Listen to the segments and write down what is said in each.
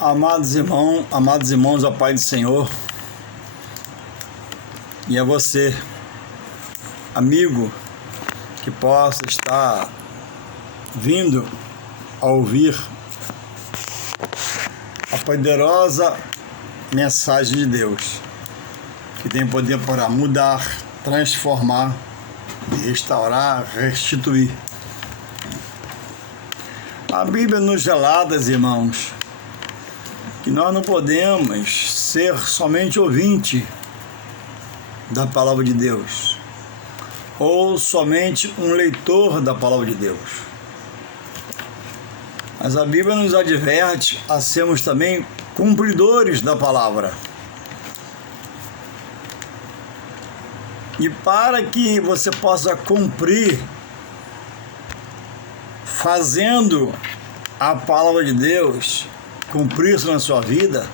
Amados irmãos, a paz do Senhor, e a você, amigo, que possa estar vindo a ouvir a poderosa mensagem de Deus, que tem poder para mudar, transformar, restaurar, restituir. A Bíblia nos relata, irmãos, que nós não podemos ser somente ouvinte da palavra de Deus, ou somente um leitor da palavra de Deus. Mas a Bíblia nos adverte a sermos também cumpridores da palavra. E para que você possa cumprir, fazendo a palavra de Deus cumprir isso na sua vida,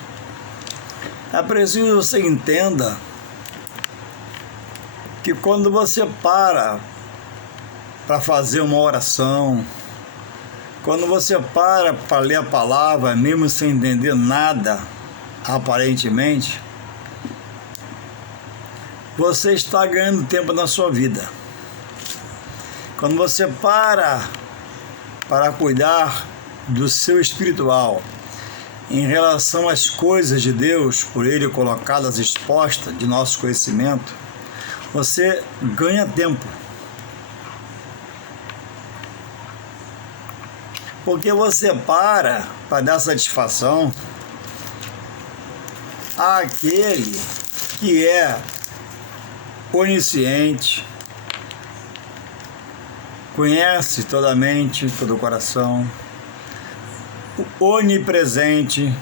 é preciso que você entenda que quando você para fazer uma oração, quando você para ler a palavra, mesmo sem entender nada, aparentemente, você está ganhando tempo na sua vida. Quando você para cuidar do seu espiritual, em relação às coisas de Deus, por Ele colocadas expostas de nosso conhecimento, você ganha tempo. Porque você para dar satisfação àquele que é onisciente, conhece toda a mente, todo o coração, onipresente,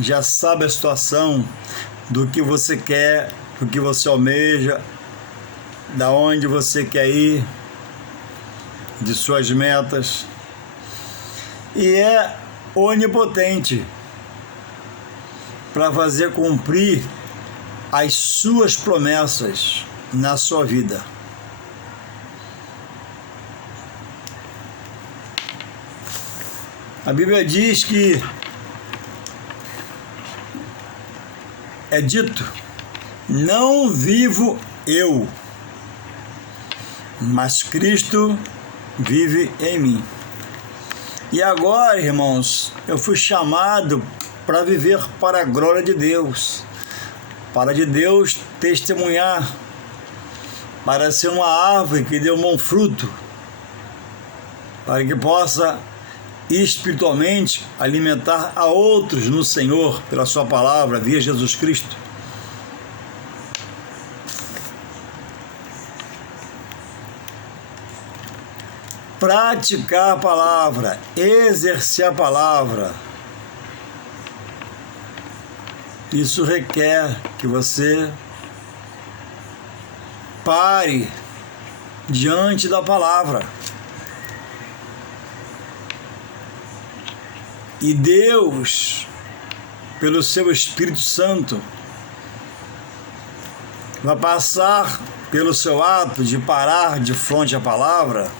já sabe a situação do que você quer, do que você almeja, da onde você quer ir, de suas metas, e é onipotente para fazer cumprir as suas promessas na sua vida. A Bíblia diz que é dito: não vivo eu, mas Cristo vive em mim. E agora, irmãos, eu fui chamado para viver para a glória de Deus, para de Deus testemunhar, para ser uma árvore que dê um bom fruto, para que possa espiritualmente alimentar a outros no Senhor pela sua palavra, via Jesus Cristo. Praticar a palavra, exercer a palavra, isso requer que você pare diante da palavra. E Deus, pelo seu Espírito Santo, vai passar pelo seu ato de parar de frente à palavra,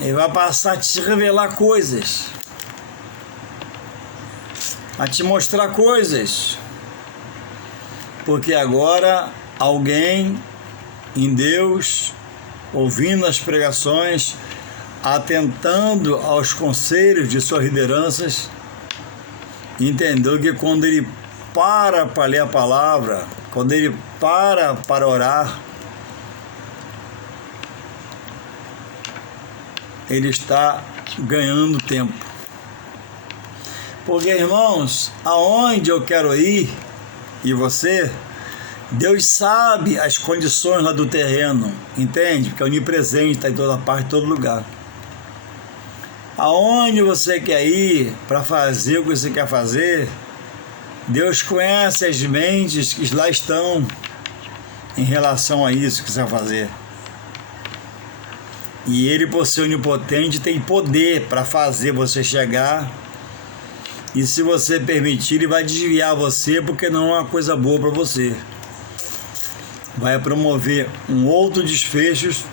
ele vai passar a te revelar coisas, a te mostrar coisas, porque agora alguém em Deus, ouvindo as pregações, atentando aos conselhos de suas lideranças, entendeu que quando ele para ler a palavra, quando ele para orar, ele está ganhando tempo. Porque, irmãos, aonde eu quero ir, e você, Deus sabe as condições lá do terreno, entende? Porque é onipresente, está em toda parte, em todo lugar. Aonde você quer ir para fazer o que você quer fazer, Deus conhece as mentes que lá estão em relação a isso que você vai fazer. E Ele, por ser onipotente, tem poder para fazer você chegar. E se você permitir, Ele vai desviar você, porque não é uma coisa boa para você. Vai promover um outro desfecho,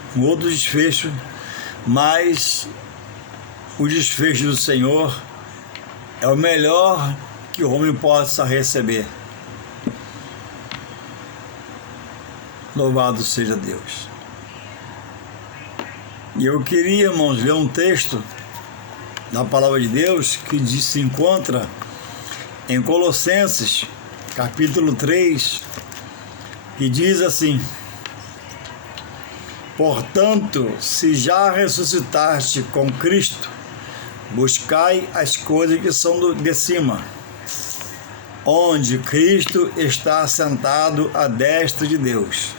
mas o desfecho do Senhor é o melhor que o homem possa receber. Louvado seja Deus. E eu queria, irmãos, ler um texto da palavra de Deus que se encontra em Colossenses, capítulo 3, que diz assim: portanto, se já ressuscitaste com Cristo, buscai as coisas que são de cima, onde Cristo está sentado à destra de Deus.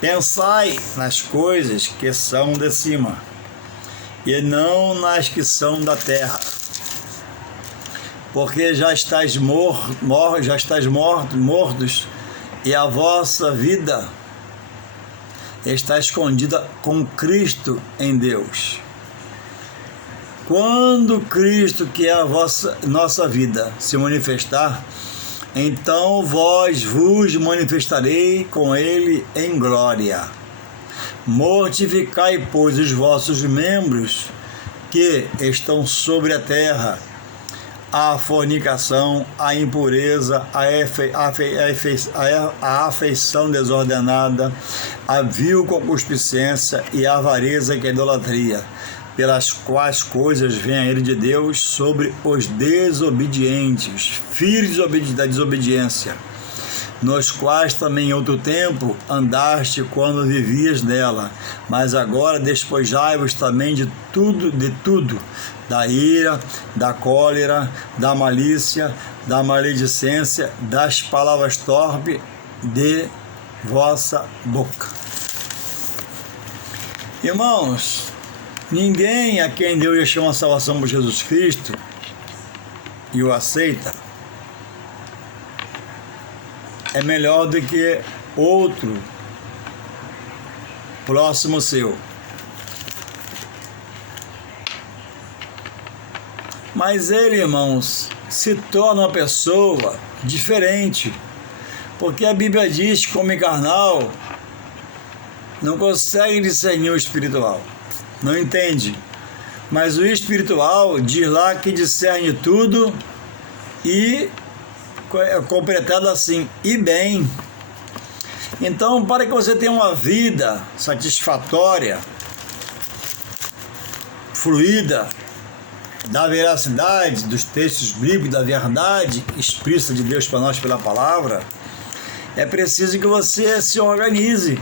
Pensai nas coisas que são de cima, e não nas que são da terra, porque já estáis mortos, e a vossa vida está escondida com Cristo em Deus. Quando Cristo, que é a nossa vida, se manifestar, então vós vos manifestarei com Ele em glória. Mortificai, pois, os vossos membros que estão sobre a terra, a fornicação, a impureza, a afeição desordenada, a vil concupiscência e a avareza, que é a idolatria, pelas quais coisas vem a ira de Deus sobre os desobedientes, filhos da desobediência, nos quais também em outro tempo andaste quando vivias nela, mas agora despojai-vos também de tudo, da ira, da cólera, da malícia, da maledicência, das palavras torpes de vossa boca. Irmãos, ninguém a quem Deus já chama a salvação por Jesus Cristo e o aceita é melhor do que outro próximo seu. Mas ele, irmãos, se torna uma pessoa diferente, porque a Bíblia diz que o homem carnal não consegue discernir o espiritual, não entende. Mas o espiritual diz lá que discerne tudo e é completado assim, e bem. Então, para que você tenha uma vida satisfatória, fluida, da veracidade dos textos bíblicos, da verdade explícita de Deus para nós pela palavra, é preciso que você se organize.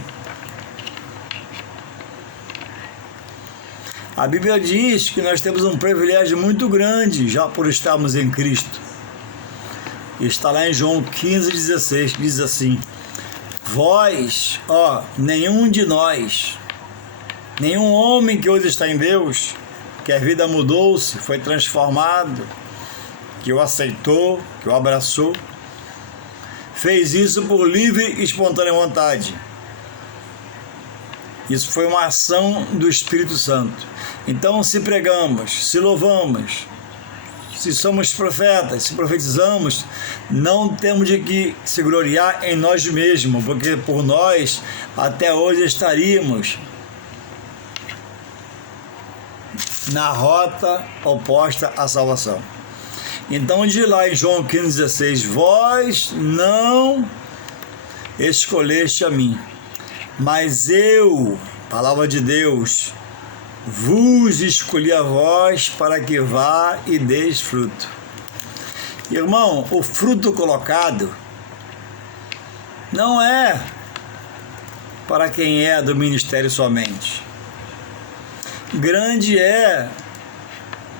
A Bíblia diz que nós temos um privilégio muito grande já por estarmos em Cristo. Está lá em João 15,16, que diz assim: vós, nenhum de nós, nenhum homem que hoje está em Deus, que a vida mudou-se, foi transformado, que o aceitou, que o abraçou, fez isso por livre e espontânea vontade. Isso foi uma ação do Espírito Santo. Então, se pregamos, se louvamos, se somos profetas, se profetizamos, não temos de que se gloriar em nós mesmos, porque por nós até hoje estaríamos na rota oposta à salvação. Então diz lá em João 15,16: vós não escolheste a mim, mas eu, palavra de Deus, vos escolhi a vós para que vá e deis fruto. Irmão, o fruto colocado não é para quem é do ministério somente. Grande é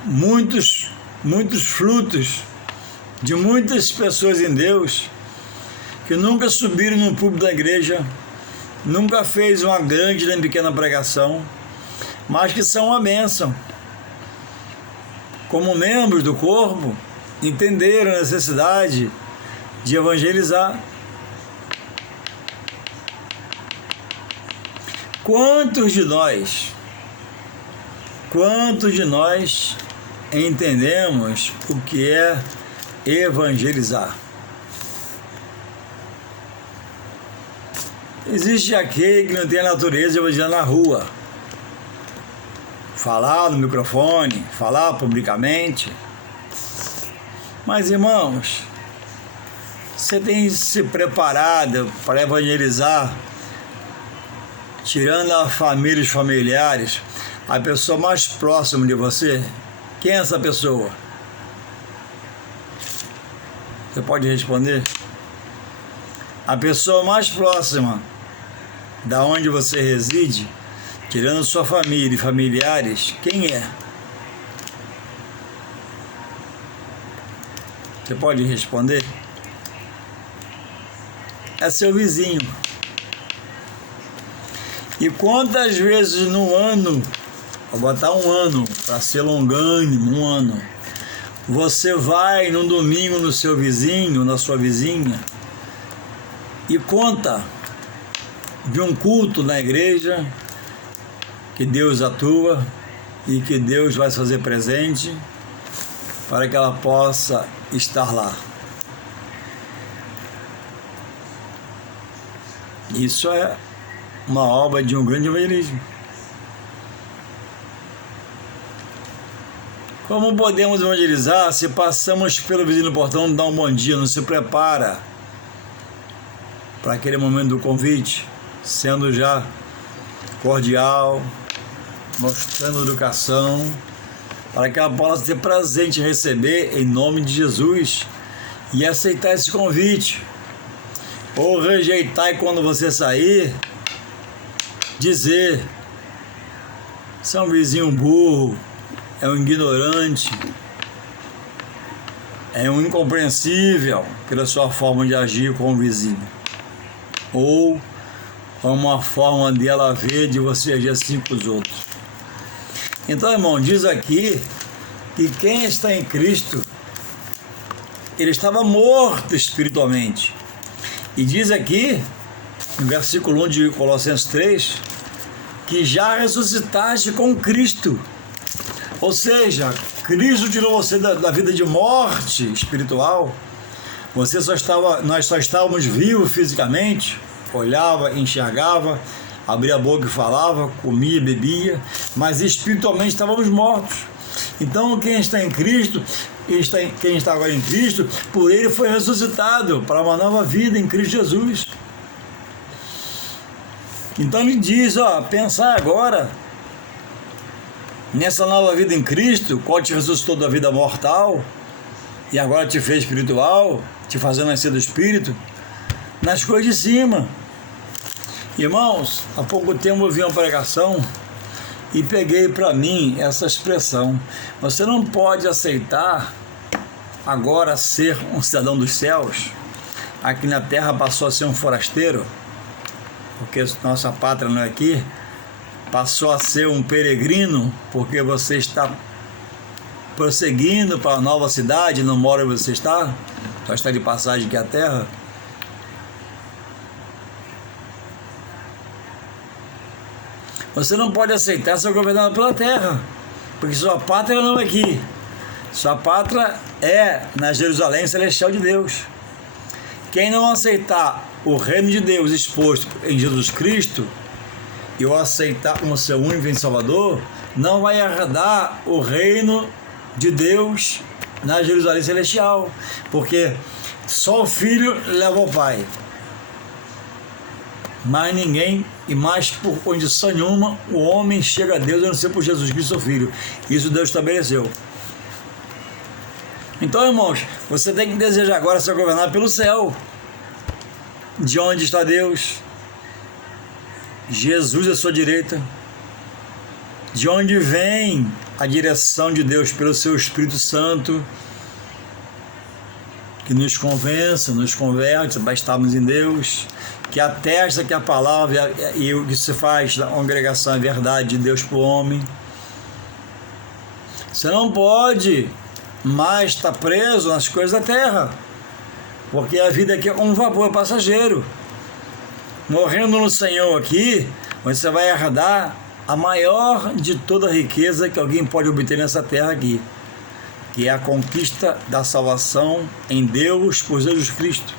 muitos frutos de muitas pessoas em Deus que nunca subiram no púlpito da igreja, nunca fez uma grande nem pequena pregação, mas que são uma bênção. Como membros do corpo, entenderam a necessidade de evangelizar. Quantos de nós entendemos o que é evangelizar? Existe aquele que não tem a natureza de evangelizar na rua, falar no microfone, falar publicamente. Mas, irmãos, você tem se preparado para evangelizar, tirando a família e os familiares, a pessoa mais próxima de você? Quem é essa pessoa? Você pode responder? A pessoa mais próxima da onde você reside, tirando sua família e familiares, quem é? Você pode responder? É seu vizinho. E quantas vezes no ano, vou botar um ano para ser longânimo, um ano, você vai num domingo no seu vizinho, na sua vizinha, e conta de um culto na igreja, que Deus atua e que Deus vai se fazer presente para que ela possa estar lá. Isso é uma obra de um grande evangelismo. Como podemos evangelizar se passamos pelo vizinho do portão, dá um bom dia, não se prepara para aquele momento do convite, sendo já cordial, mostrando educação, para que ela possa ter prazer em receber em nome de Jesus e aceitar esse convite, ou rejeitar e quando você sair, dizer: você é um vizinho burro, é um ignorante, é um incompreensível pela sua forma de agir com o vizinho, ou uma forma dela ver de você agir assim com os outros. Então, irmão, diz aqui que quem está em Cristo, ele estava morto espiritualmente. E diz aqui, no versículo 1 de Colossenses 3, que já ressuscitaste com Cristo. Ou seja, Cristo tirou você da vida de morte espiritual. Nós só estávamos vivos fisicamente, olhava, enxergava, abria a boca e falava, comia, bebia, mas espiritualmente estávamos mortos. Então, quem está em Cristo, quem está agora em Cristo, por ele foi ressuscitado para uma nova vida em Cristo Jesus. Então ele diz, pensar agora nessa nova vida em Cristo, qual te ressuscitou da vida mortal e agora te fez espiritual, te fazendo nascer do Espírito, nas coisas de cima. Irmãos, há pouco tempo eu vi uma pregação e peguei para mim essa expressão: você não pode aceitar agora ser um cidadão dos céus, aqui na terra passou a ser um forasteiro, porque nossa pátria não é aqui, passou a ser um peregrino, porque você está prosseguindo para a nova cidade, não mora onde você está, só está de passagem aqui à terra. Você não pode aceitar ser governado pela terra, porque sua pátria não é aqui. Sua pátria é na Jerusalém celestial de Deus. Quem não aceitar o reino de Deus exposto em Jesus Cristo e o aceitar como seu único e Salvador, não vai herdar o reino de Deus na Jerusalém celestial, porque só o Filho leva ao Pai. Mas ninguém, e mais por condição nenhuma, o homem chega a Deus a não ser por Jesus Cristo, seu Filho. Isso Deus estabeleceu. Então, irmãos, você tem que desejar agora ser governado pelo céu. De onde está Deus? Jesus à sua direita. De onde vem a direção de Deus? Pelo seu Espírito Santo, que nos convence, nos converte para estarmos em Deus, que atesta que a palavra e o que se faz da congregação é verdade de Deus para o homem. Você não pode mais estar preso nas coisas da terra, porque a vida aqui é um vapor passageiro. Morrendo no Senhor aqui, você vai herdar a maior de toda a riqueza que alguém pode obter nessa terra aqui, que é a conquista da salvação em Deus por Jesus Cristo.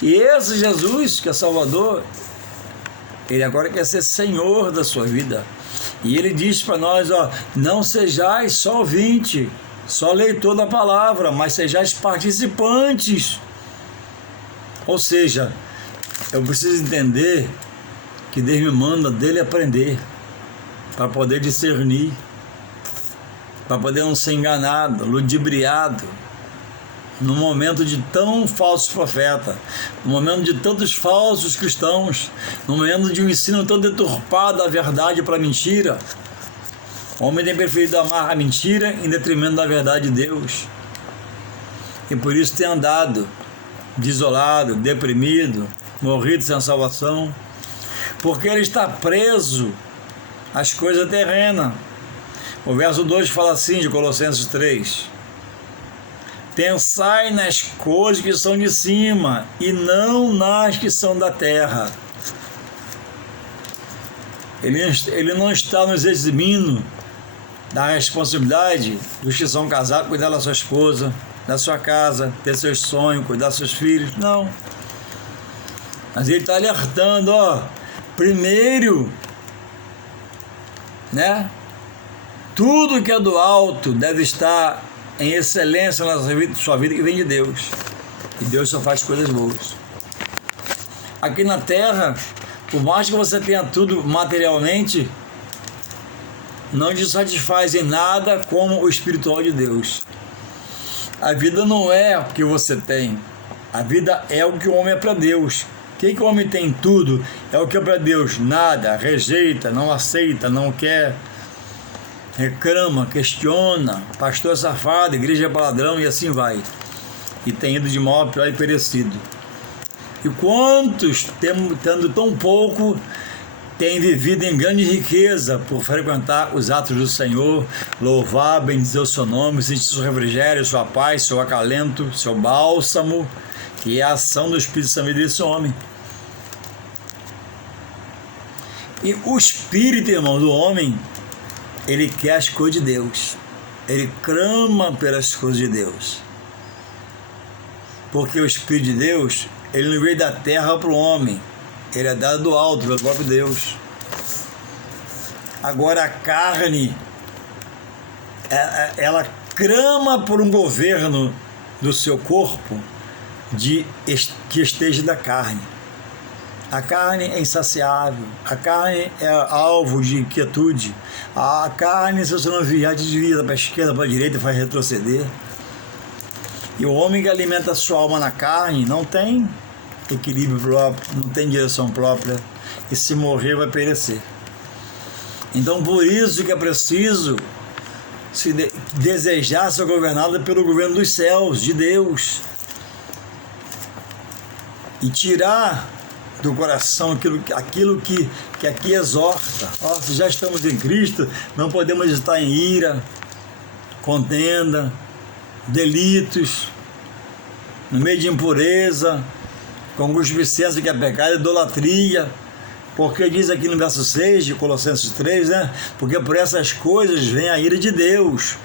E esse Jesus, que é Salvador, ele agora quer ser Senhor da sua vida. E ele diz para nós, ó, não sejais só ouvinte, só leitor da palavra, mas sejais participantes. Ou seja, eu preciso entender que Deus me manda dele aprender, para poder discernir, para poder não ser enganado, ludibriado, no momento de tão falsos profetas, no momento de tantos falsos cristãos, no momento de um ensino tão deturpado da verdade para a mentira. O homem tem preferido amar a mentira em detrimento da verdade de Deus. E por isso tem andado desolado, deprimido, morrido sem salvação, porque ele está preso às coisas terrenas. O verso 2 fala assim de Colossenses 3: pensai nas coisas que são de cima e não nas que são da terra. Ele não está nos eximindo da responsabilidade dos que são casados, cuidar da sua esposa, da sua casa, ter seus sonhos, cuidar dos seus filhos. Não. Mas ele está alertando, ó, primeiro, né? Tudo que é do alto deve estar em excelência na sua vida, que vem de Deus. E Deus só faz coisas boas. Aqui na terra, por mais que você tenha tudo materialmente, não te satisfaz em nada como o espiritual de Deus. A vida não é o que você tem. A vida é o que o homem é para Deus. O que o homem tem tudo é o que é para Deus. Nada, rejeita, não aceita, não quer, reclama, questiona, pastor é safado, igreja é ladrão e assim vai. E tem ido de mal a pior e perecido. E quantos, tendo tão pouco, têm vivido em grande riqueza por frequentar os atos do Senhor, louvar, bendizer o seu nome, sentir seu refrigério, sua paz, seu acalento, seu bálsamo, que é a ação do Espírito Santo desse homem. E o Espírito, irmão, do homem, ele quer as coisas de Deus, ele clama pelas coisas de Deus, porque o Espírito de Deus, ele não veio da terra para o homem, ele é dado do alto, pelo próprio Deus. Agora a carne, ela clama por um governo do seu corpo que esteja da carne. A carne é insaciável, a carne é alvo de inquietude, a carne, se você não vier, te desvia para a esquerda, para a direita e faz retroceder. E o homem que alimenta a sua alma na carne não tem equilíbrio próprio, não tem direção própria, e se morrer vai perecer. Então por isso que é preciso desejar ser governado pelo governo dos céus, de Deus, e tirar do coração aquilo que aqui exorta. Se já estamos em Cristo, não podemos estar em ira, contenda, delitos, no meio de impureza, concupiscência, que é pecado, idolatria, porque diz aqui no verso 6 de Colossenses 3, né? Porque por essas coisas vem a ira de Deus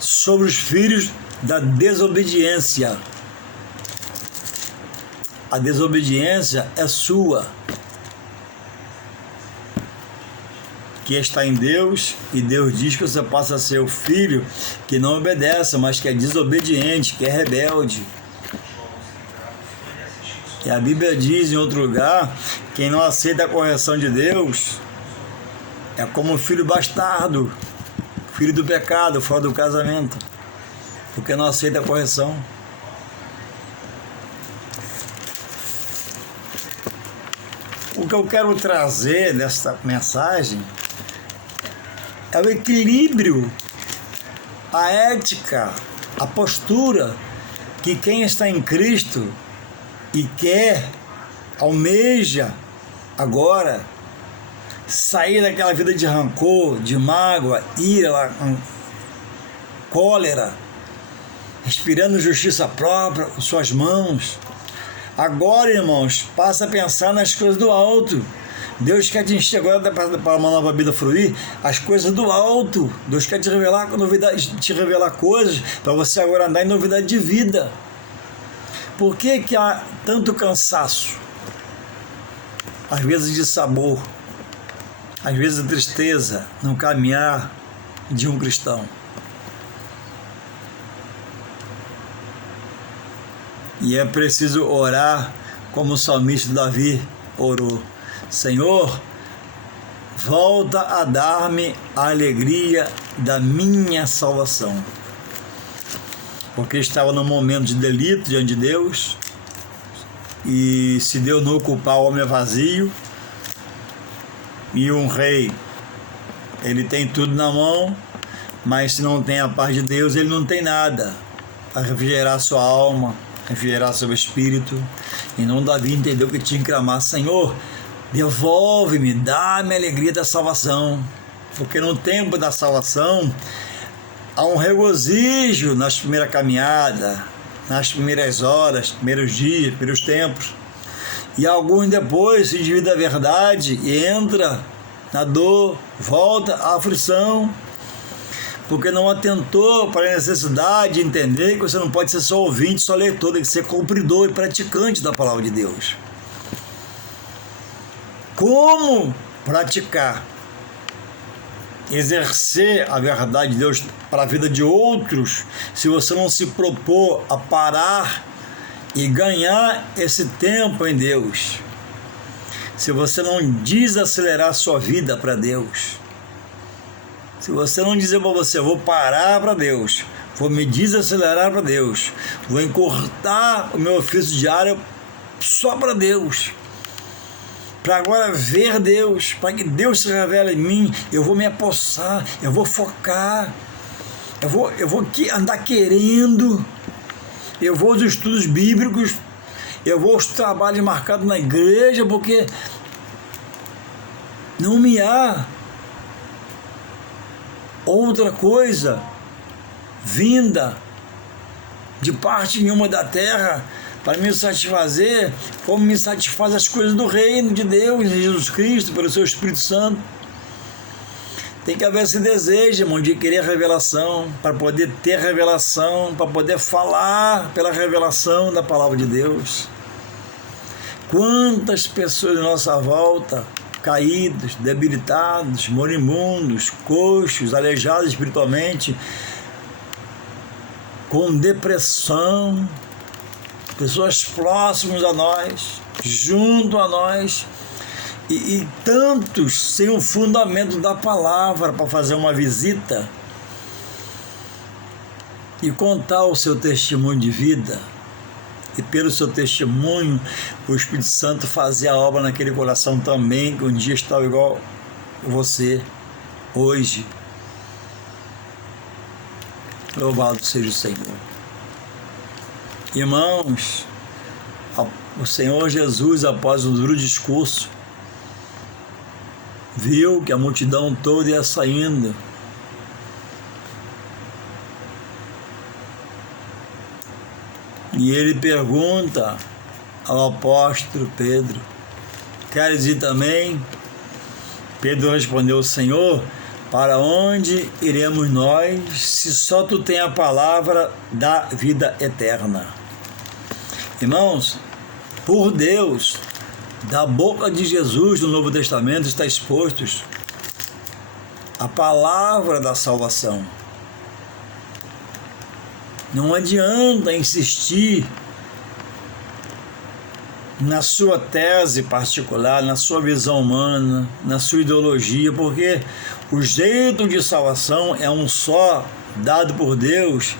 sobre os filhos da desobediência. A desobediência é sua, que está em Deus, e Deus diz que você passa a ser o filho que não obedece, mas que é desobediente, que é rebelde. E a Bíblia diz em outro lugar, quem não aceita a correção de Deus é como um filho bastardo, filho do pecado, fora do casamento, porque não aceita a correção. O que eu quero trazer nessa mensagem é o equilíbrio, a ética, a postura que quem está em Cristo e quer, almeja agora sair daquela vida de rancor, de mágoa, ira, cólera, respirando justiça própria com suas mãos. Agora, irmãos, passa a pensar nas coisas do alto. Deus quer te encher agora para uma nova vida fluir, as coisas do alto. Deus quer te revelar novidade, te revelar coisas para você agora andar em novidade de vida. Por que há tanto cansaço? Às vezes de sabor, às vezes a tristeza no caminhar de um cristão. E é preciso orar como o salmista Davi orou: Senhor, volta a dar-me a alegria da minha salvação. Porque estava num momento de delito diante de Deus, e se Deus não ocupar, o homem é vazio, e um rei, ele tem tudo na mão, mas se não tem a paz de Deus, ele não tem nada para refrigerar sua alma, refrigerar seu espírito. Então Davi entendeu que tinha que clamar: Senhor, devolve-me, dá-me a alegria da salvação, porque no tempo da salvação há um regozijo nas primeiras caminhadas, nas primeiras horas, primeiros dias, primeiros tempos, e alguns depois se divide a verdade e entra na dor, volta à aflição, porque não atentou para a necessidade de entender que você não pode ser só ouvinte, só leitor, tem que ser cumpridor e praticante da palavra de Deus. Como praticar, exercer a verdade de Deus para a vida de outros, se você não se propor a parar e ganhar esse tempo em Deus? Se você não desacelerar a sua vida para Deus, se você não dizer para você: vou parar para Deus, vou me desacelerar para Deus, vou encurtar o meu ofício diário só para Deus, para agora ver Deus, para que Deus se revele em mim, eu vou me apossar, eu vou focar, eu vou andar querendo, eu vou aos estudos bíblicos, eu vou aos trabalhos marcados na igreja, porque não me há outra coisa vinda de parte nenhuma da terra para me satisfazer, como me satisfaz as coisas do reino de Deus, em Jesus Cristo, pelo seu Espírito Santo. Tem que haver esse desejo, irmão, de querer revelação, para poder ter revelação, para poder falar pela revelação da palavra de Deus. Quantas pessoas à nossa volta, caídos, debilitados, moribundos, coxos, aleijados espiritualmente, com depressão, pessoas próximas a nós, junto a nós, e tantos sem o fundamento da palavra para fazer uma visita e contar o seu testemunho de vida, e pelo seu testemunho o Espírito Santo fazer a obra naquele coração também, que um dia estava igual você hoje. Louvado seja o Senhor. Irmãos, o Senhor Jesus, após o duro discurso, viu que a multidão toda ia saindo. E ele pergunta ao apóstolo Pedro: queres ir também? Pedro respondeu: Senhor, para onde iremos nós, se só tu tens a palavra da vida eterna? Irmãos, por Deus, da boca de Jesus no Novo Testamento está exposto a palavra da salvação. Não adianta insistir na sua tese particular, na sua visão humana, na sua ideologia, porque o jeito de salvação é um só, dado por Deus,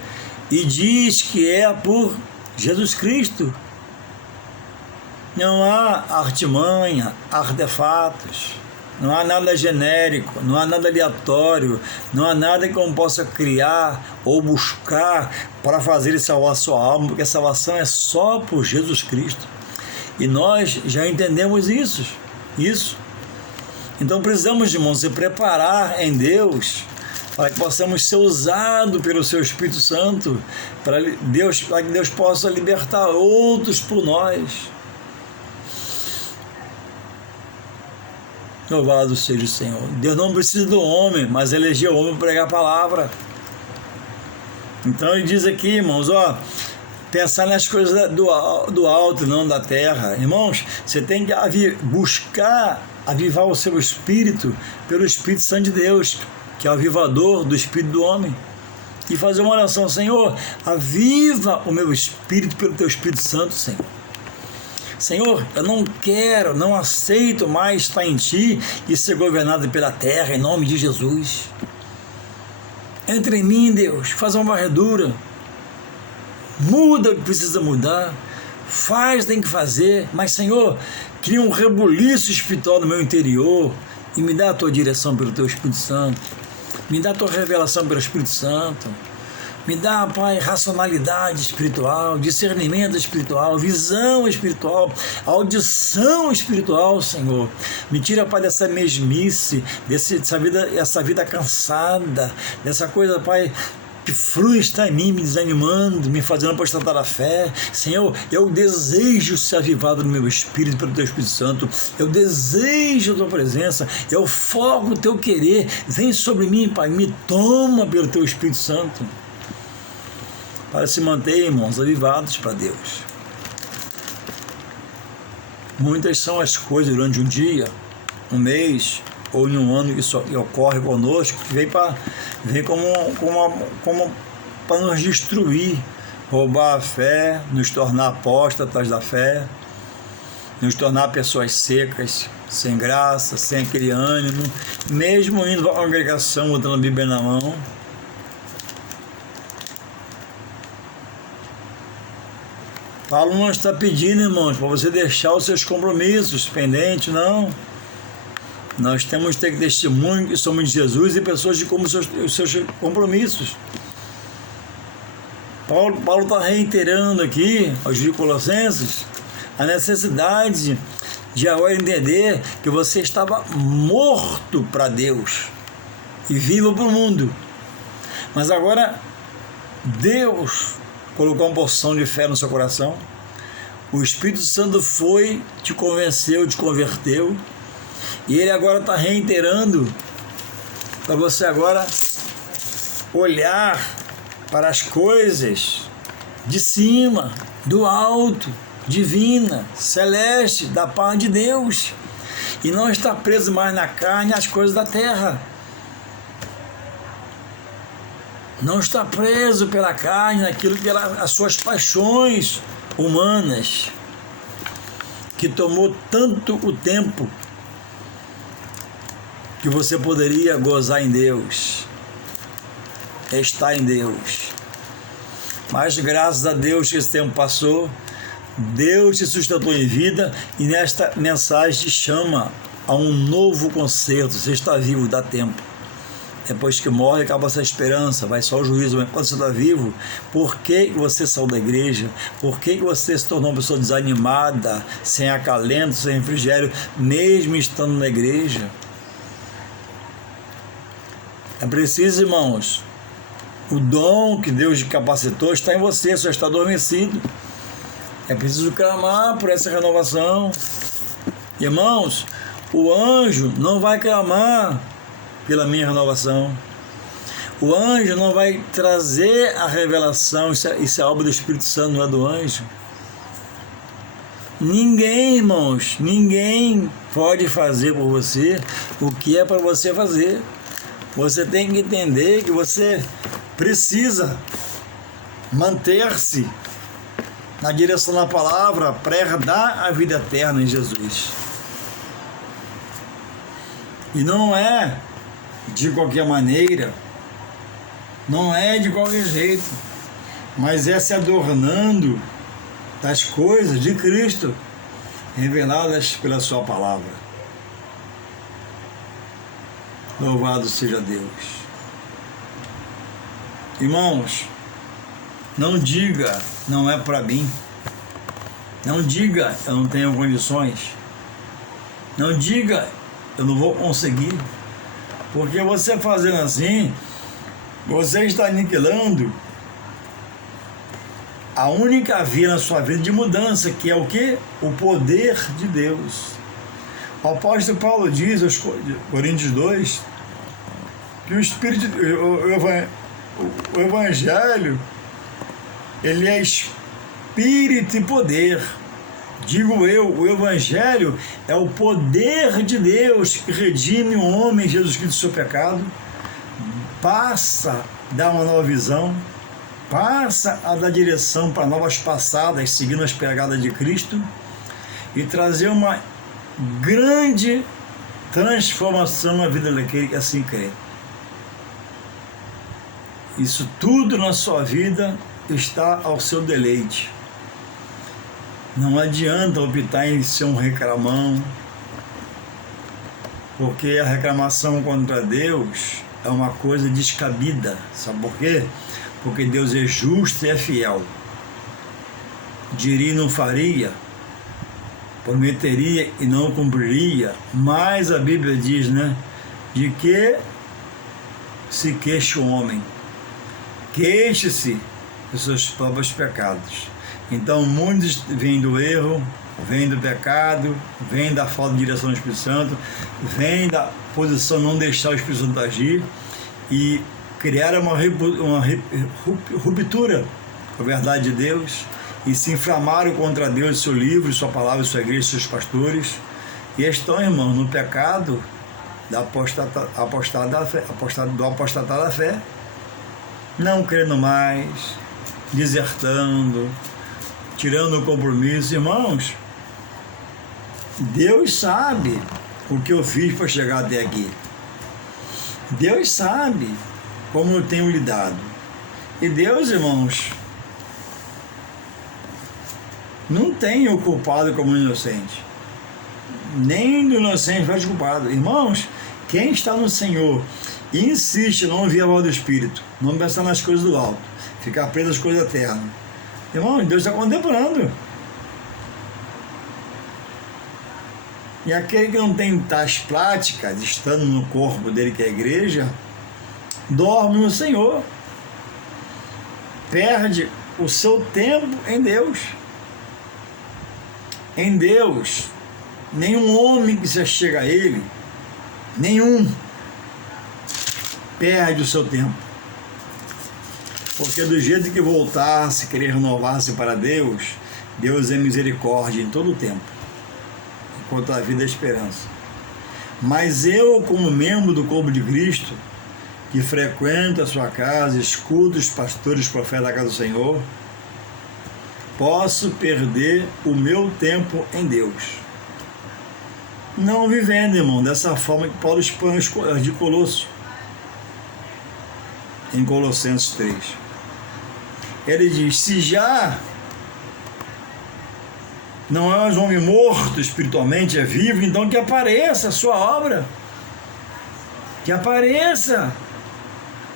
e diz que é por Jesus Cristo. Não há artimanha, artefatos, não há nada genérico, não há nada aleatório, não há nada que eu possa criar ou buscar para fazer salvar a sua alma, porque a salvação é só por Jesus Cristo. E nós já entendemos isso. Então precisamos, irmãos, se preparar em Deus para que possamos ser usados pelo seu Espírito Santo, para que Deus possa libertar outros por nós. Louvado seja o Senhor. Deus não precisa do homem, mas elegeu o homem para pregar a palavra. Então ele diz aqui, irmãos, pensar nas coisas do alto, não da terra. Irmãos, você tem que buscar avivar o seu espírito pelo Espírito Santo de Deus, que é o avivador do espírito do homem. E fazer uma oração: Senhor, aviva o meu espírito pelo teu Espírito Santo, Senhor. Senhor, eu não quero, não aceito mais estar em Ti e ser governado pela terra, em nome de Jesus. Entra em mim, Deus, faz uma varredura, muda o que precisa mudar, faz o que tem que fazer, mas, Senhor, cria um rebuliço espiritual no meu interior e me dá a Tua direção pelo Teu Espírito Santo, me dá a Tua revelação pelo Espírito Santo, me dá, Pai, racionalidade espiritual, discernimento espiritual, visão espiritual, audição espiritual, Senhor. Me tira, Pai, dessa mesmice, essa vida cansada, dessa coisa, Pai, que flui está em mim, me desanimando, me fazendo apostatar a fé. Senhor, eu desejo ser avivado no meu espírito pelo Teu Espírito Santo. Eu desejo a Tua presença. Eu foco o Teu querer. Vem sobre mim, Pai, me toma pelo Teu Espírito Santo. Para se manter, irmãos, avivados para Deus. Muitas são as coisas durante um dia, um mês ou em um ano que ocorre conosco, que vem como para nos destruir, roubar a fé, nos tornar apóstatas da fé, nos tornar pessoas secas, sem graça, sem aquele ânimo, mesmo indo à congregação, botando a Bíblia na mão. Paulo não está pedindo, irmãos, para você deixar os seus compromissos pendentes, não. Nós temos que ter testemunho que somos de Jesus e pessoas de como os seus compromissos. Paulo está reiterando aqui aos Colossenses a necessidade de agora entender que você estava morto para Deus e vivo para o mundo. Mas agora Deus colocou uma porção de fé no seu coração, o Espírito Santo foi, te convenceu, te converteu, e Ele agora está reiterando para você agora olhar para as coisas de cima, do alto, divina, celeste, da paz de Deus, e não estar preso mais na carne às coisas da terra. Não está preso pela carne, naquilo que as suas paixões humanas, que tomou tanto o tempo que você poderia gozar em Deus, estar em Deus. Mas graças a Deus que esse tempo passou, Deus te sustentou em vida e nesta mensagem te chama a um novo concerto. Você está vivo, dá tempo. Depois que morre, acaba essa esperança, vai só o juízo. Mas quando você está vivo, por que você saiu da igreja? Por que você se tornou uma pessoa desanimada, sem acalento, sem refrigério, mesmo estando na igreja? É preciso, irmãos, o dom que Deus te capacitou está em você, só está adormecido. É preciso clamar por essa renovação. Irmãos, o anjo não vai clamar pela minha renovação. O anjo não vai trazer a revelação, isso é obra do Espírito Santo, não é do anjo. Ninguém, irmãos, ninguém pode fazer por você o que é para você fazer. Você tem que entender que você precisa manter-se na direção da palavra para herdar a vida eterna em Jesus. E não é de qualquer maneira, não é de qualquer jeito, mas é se adornando das coisas de Cristo reveladas pela sua palavra. Louvado seja Deus. Irmãos, não diga não é para mim, não diga eu não tenho condições, não diga eu não vou conseguir. Porque você fazendo assim, você está aniquilando a única via na sua vida de mudança, que é o quê? O poder de Deus. O apóstolo Paulo diz aos Coríntios 2 que o Evangelho, ele é espírito e poder. Digo eu, o Evangelho é o poder de Deus que redime o homem, Jesus Cristo, do seu pecado, passa a dar uma nova visão, passa a dar direção para novas passadas, seguindo as pegadas de Cristo, e trazer uma grande transformação na vida daquele que assim crê. Isso tudo na sua vida está ao seu deleite. Não adianta optar em ser um reclamão, porque a reclamação contra Deus é uma coisa descabida. Sabe por quê? Porque Deus é justo e é fiel. Diria e não faria, prometeria e não cumpriria, mas a Bíblia diz, né? De que se queixa o homem. Queixe-se dos seus próprios pecados. Então, muitos vêm do erro, vêm do pecado, vêm da falta de direção do Espírito Santo, vêm da posição de não deixar o Espírito Santo agir e criar uma ruptura com a verdade de Deus e se inflamaram contra Deus, seu livro, sua palavra, sua igreja, seus pastores, e estão, irmãos, no pecado do apostatar da fé, não crendo mais, desertando, tirando o compromisso. Irmãos, Deus sabe o que eu fiz para chegar até aqui. Deus sabe como eu tenho lidado. E Deus, irmãos, não tem o culpado como o inocente. Nem do inocente vai ser culpado. Irmãos, quem está no Senhor e insiste em não ouvir a voz do Espírito, não pensar nas coisas do alto, ficar preso às coisas da terra, irmão, Deus está contemplando. E aquele que não tem tais práticas, estando no corpo dele, que é a igreja, dorme no Senhor, perde o seu tempo em Deus. Em Deus, nenhum homem que se chega a Ele, nenhum, perde o seu tempo. Porque do jeito que voltar-se, querer renovar-se para Deus, Deus é misericórdia em todo o tempo, enquanto a vida é esperança. Mas eu, como membro do corpo de Cristo, que frequento a sua casa, escuto os pastores, profetas da casa do Senhor, posso perder o meu tempo em Deus. Não vivendo, irmão, dessa forma que Paulo expõe de Colosso, em Colossenses 3. Ele diz: se já não é mais um homem morto espiritualmente, é vivo, então que apareça a sua obra, que apareça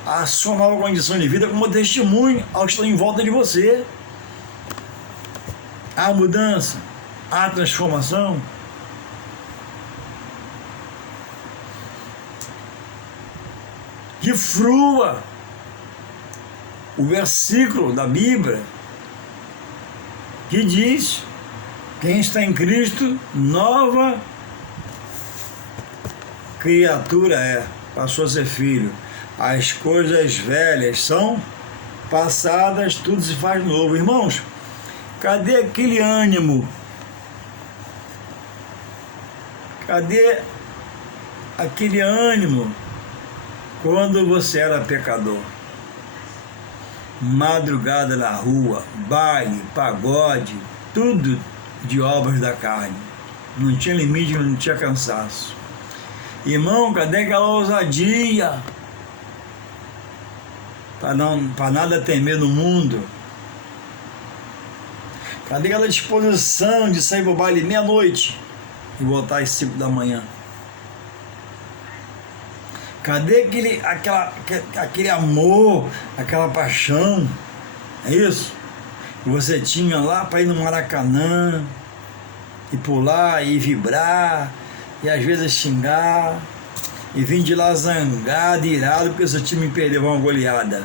a sua nova condição de vida como testemunho aos que estão em volta de você. Há mudança, há transformação. Que frua o versículo da Bíblia que diz: quem está em Cristo, nova criatura é, passou a ser filho. As coisas velhas são passadas, tudo se faz novo. Irmãos, cadê aquele ânimo? Cadê aquele ânimo quando você era pecador? Madrugada na rua, baile, pagode, tudo de obras da carne. Não tinha limite, não tinha cansaço. Irmão, cadê aquela ousadia para nada temer no mundo? Cadê aquela disposição de sair para o baile meia-noite e voltar às 5 da manhã? Cadê aquele amor, aquela paixão? É isso? Que você tinha lá para ir no Maracanã, e pular, e vibrar, e às vezes xingar, e vir de lá zangado, irado, porque seu time perdeu uma goleada.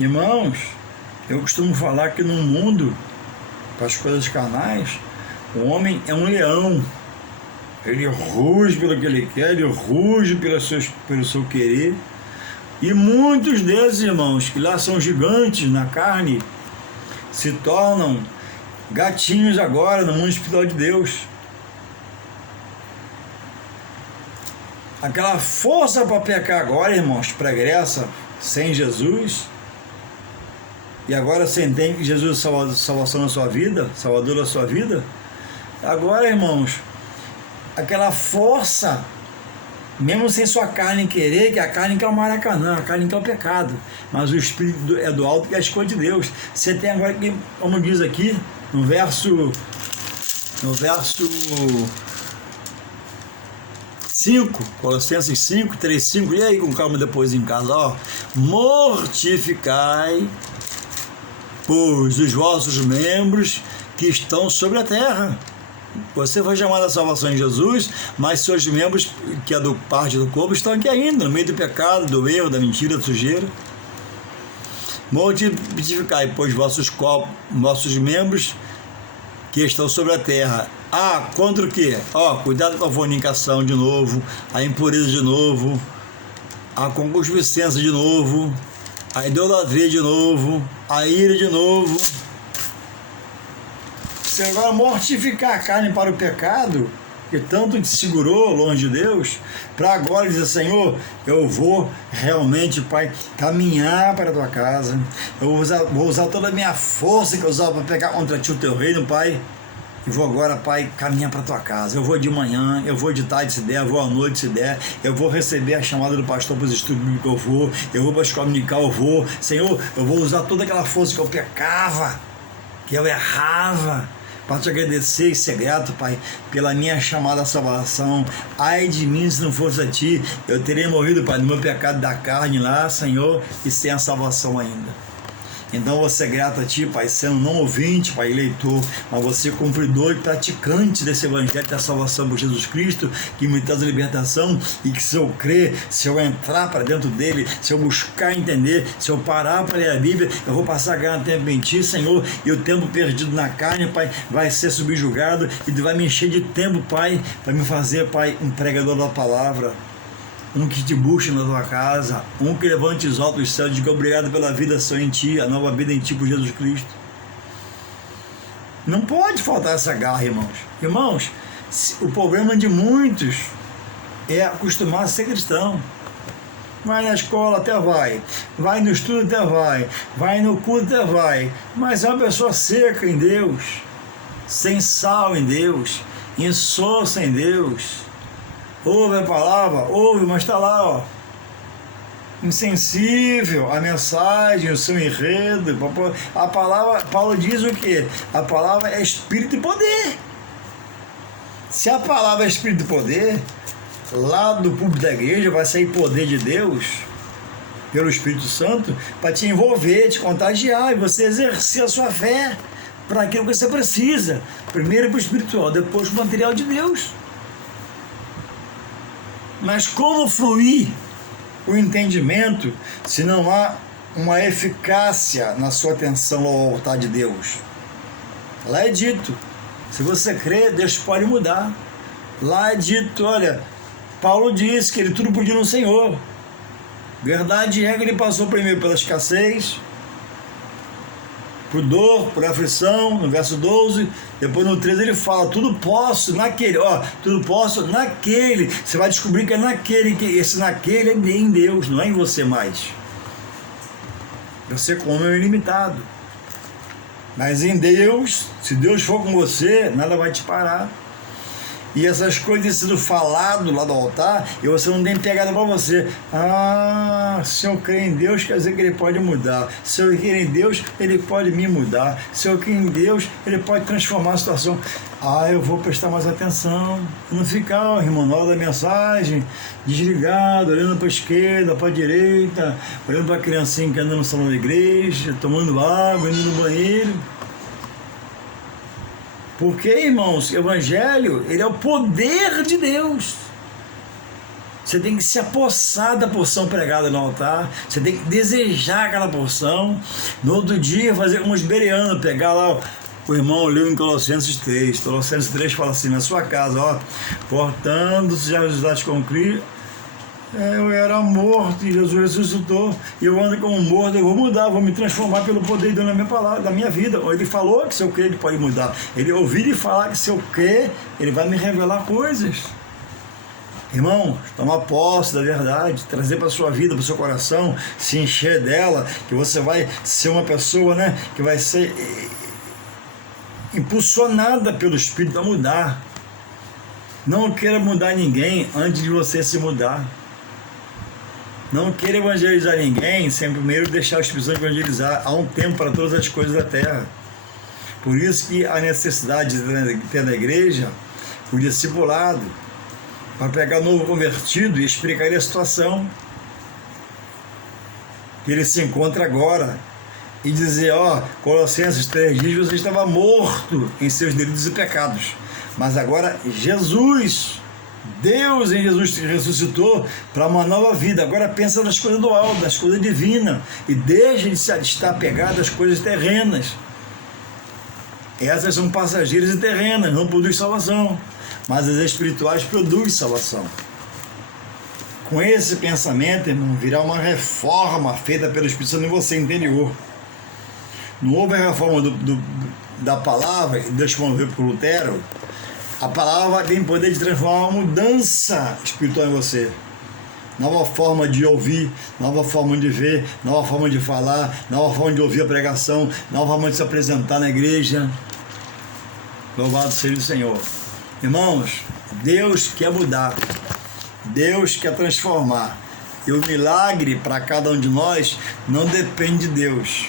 Irmãos, eu costumo falar que no mundo, para as coisas carnais, o homem é um leão. Ele ruge pelo que ele quer, ele ruge pelo seu querer. E muitos desses, irmãos, que lá são gigantes na carne, se tornam gatinhos agora no mundo espiritual de Deus. Aquela força para pecar agora, irmãos, pregressa, sem Jesus, e agora você entende que Jesus é salvação na sua vida, Salvador da sua vida. Agora, irmãos, aquela força, mesmo sem sua carne querer, que a carne quer o Maracanã, a carne quer o pecado, mas o Espírito é do alto, que é a escolha de Deus. Você tem agora, como diz aqui, no verso 5, Colossenses 5, 3, 5, e aí com calma depois em casa, ó. Mortificai, pois, os vossos membros que estão sobre a terra. Você foi chamado à salvação em Jesus, mas seus membros, que é do parte do corpo, estão aqui ainda, no meio do pecado, do erro, da mentira, da sujeira. Mortificai, pois, vossos membros que estão sobre a terra. Contra o quê? Cuidado com a fornicação de novo, a impureza de novo, a concupiscência de novo, a idolatria de novo, a ira de novo. Você agora mortificar a carne para o pecado, que tanto te segurou longe de Deus, para agora dizer: Senhor, eu vou realmente, Pai, caminhar para a tua casa, eu vou usar toda a minha força que eu usava para pegar contra ti o teu reino, Pai, e vou agora, Pai, caminhar para a tua casa. Eu vou de manhã, eu vou de tarde se der, eu vou à noite se der, eu vou receber a chamada do pastor para os estudos bíblicos, eu vou para a escola dominical, eu vou. Senhor, eu vou usar toda aquela força que eu pecava, que eu errava, para te agradecer e ser grato, Pai, pela minha chamada à salvação. Ai de mim se não fosse a ti, eu teria morrido, Pai, no meu pecado da carne lá, Senhor, e sem a salvação ainda. Então você é grato a ti, Pai, sendo não ouvinte, Pai, eleitor, mas você cumpridor e praticante desse evangelho da salvação por Jesus Cristo, que me traz a libertação, e que se eu crer, se eu entrar para dentro dele, se eu buscar entender, se eu parar para ler a Bíblia, eu vou passar a ganhar tempo em ti, Senhor, e o tempo perdido na carne, Pai, vai ser subjugado, e tu vai me encher de tempo, Pai, para me fazer, Pai, um pregador da palavra, um que te busque na tua casa, um que levante os altos céus e diga: obrigado pela vida só em ti, a nova vida em ti por Jesus Cristo. Não pode faltar essa garra, irmãos. Irmãos, o problema de muitos é acostumar a ser cristão. Vai na escola, até vai no estudo, até vai no culto, até vai, mas é uma pessoa seca em Deus, sem sal em Deus, insossa em Deus. Ouve a palavra, mas está lá, insensível à mensagem, o seu enredo. A palavra, Paulo diz o quê? A palavra é espírito e poder. Se a palavra é espírito e poder, lá do púlpito da igreja vai sair poder de Deus, pelo Espírito Santo, para te envolver, te contagiar, e você exercer a sua fé para aquilo que você precisa. Primeiro para o espiritual, depois para o material de Deus. Mas como fluir o entendimento se não há uma eficácia na sua atenção ao altar de Deus? Lá é dito, se você crê, Deus pode mudar. Lá é dito, olha, Paulo disse que ele tudo podia no Senhor. Verdade é que ele passou primeiro pela escassez, por dor, por aflição, no verso 12, depois no 13 ele fala: tudo posso naquele, tudo posso naquele. Você vai descobrir que é naquele, que esse naquele é em Deus, não é em você mais. Você come é ilimitado, mas em Deus, se Deus for com você, nada vai te parar. E essas coisas sendo falado lá do altar, e você não tem pegada para você. Se eu crer em Deus, quer dizer que Ele pode mudar. Se eu crer em Deus, Ele pode me mudar. Se eu crer em Deus, Ele pode transformar a situação. Eu vou prestar mais atenção. Não ficar, irmão, na hora da mensagem, desligado, olhando para a esquerda, para a direita, olhando para a criancinha que anda no salão da igreja, tomando água, indo no banheiro. Porque, irmãos, o evangelho, ele é o poder de Deus. Você tem que se apossar da porção pregada no altar, você tem que desejar aquela porção. No outro dia, fazer como os bereanos, pegar lá, o irmão leu em Colossenses 3. Colossenses 3 fala assim: na sua casa, portanto, se já resultados com Cristo, eu era morto morto e Jesus ressuscitou, e eu ando como morto, eu vou mudar, vou me transformar pelo poder de Deus na minha palavra, da minha vida. Ele falou que se eu crer, ele pode mudar. Ele ouviu ele falar que se eu crer, ele vai me revelar coisas. Irmão, tomar posse da verdade, trazer para a sua vida, para o seu coração, se encher dela, que você vai ser uma pessoa, né, que vai ser impulsionada pelo Espírito a mudar. Não queira mudar ninguém antes de você se mudar. Não queira evangelizar ninguém sem primeiro deixar o Espírito Santo evangelizar. Há um tempo para todas as coisas da terra. Por isso que a necessidade de ter na igreja o discipulado, para pegar o novo convertido e explicar a situação que ele se encontra agora. E dizer, Colossenses 3 diz, você estava morto em seus delitos e pecados. Mas agora Jesus, Deus em Jesus te ressuscitou para uma nova vida. Agora pensa nas coisas do alto, nas coisas divinas. E deixa de estar apegado às coisas terrenas. Essas são passageiras e terrenas, não produzem salvação. Mas as espirituais produzem salvação. Com esse pensamento, irmão, virá uma reforma feita pelo Espírito Santo em você interior. Não houve a reforma da palavra, Deus promoveu por Lutero. A palavra tem poder de transformar uma mudança espiritual em você. Nova forma de ouvir, nova forma de ver, nova forma de falar, nova forma de ouvir a pregação, nova forma de se apresentar na igreja. Louvado seja o Senhor. Irmãos, Deus quer mudar, Deus quer transformar. E o milagre para cada um de nós não depende de Deus.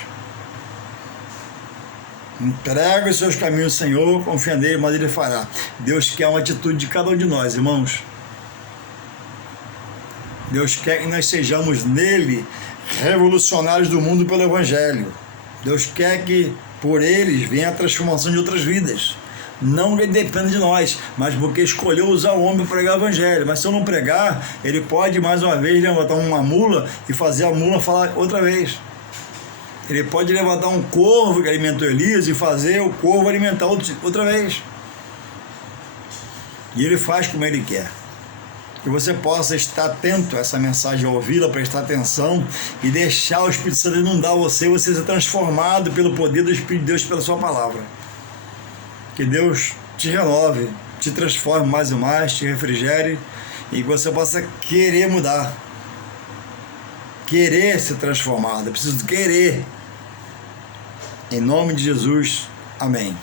Entrega os seus caminhos ao Senhor, confia nele, mas ele fará. Deus quer uma atitude de cada um de nós, irmãos. Deus quer que nós sejamos nele revolucionários do mundo pelo Evangelho. Deus quer que por eles venha a transformação de outras vidas. Não ele depende de nós, mas porque escolheu usar o homem para pregar o Evangelho. Mas se eu não pregar, ele pode mais uma vez levantar uma mula e fazer a mula falar outra vez. Ele pode levantar um corvo que alimentou Elias e fazer o corvo alimentar outra vez. E ele faz como ele quer. Que você possa estar atento a essa mensagem, ouvi-la, prestar atenção e deixar o Espírito Santo inundar você ser transformado pelo poder do Espírito de Deus pela sua palavra. Que Deus te renove, te transforme mais e mais, te refrigere e que você possa querer mudar. Querer ser transformado, é preciso querer. Em nome de Jesus, amém.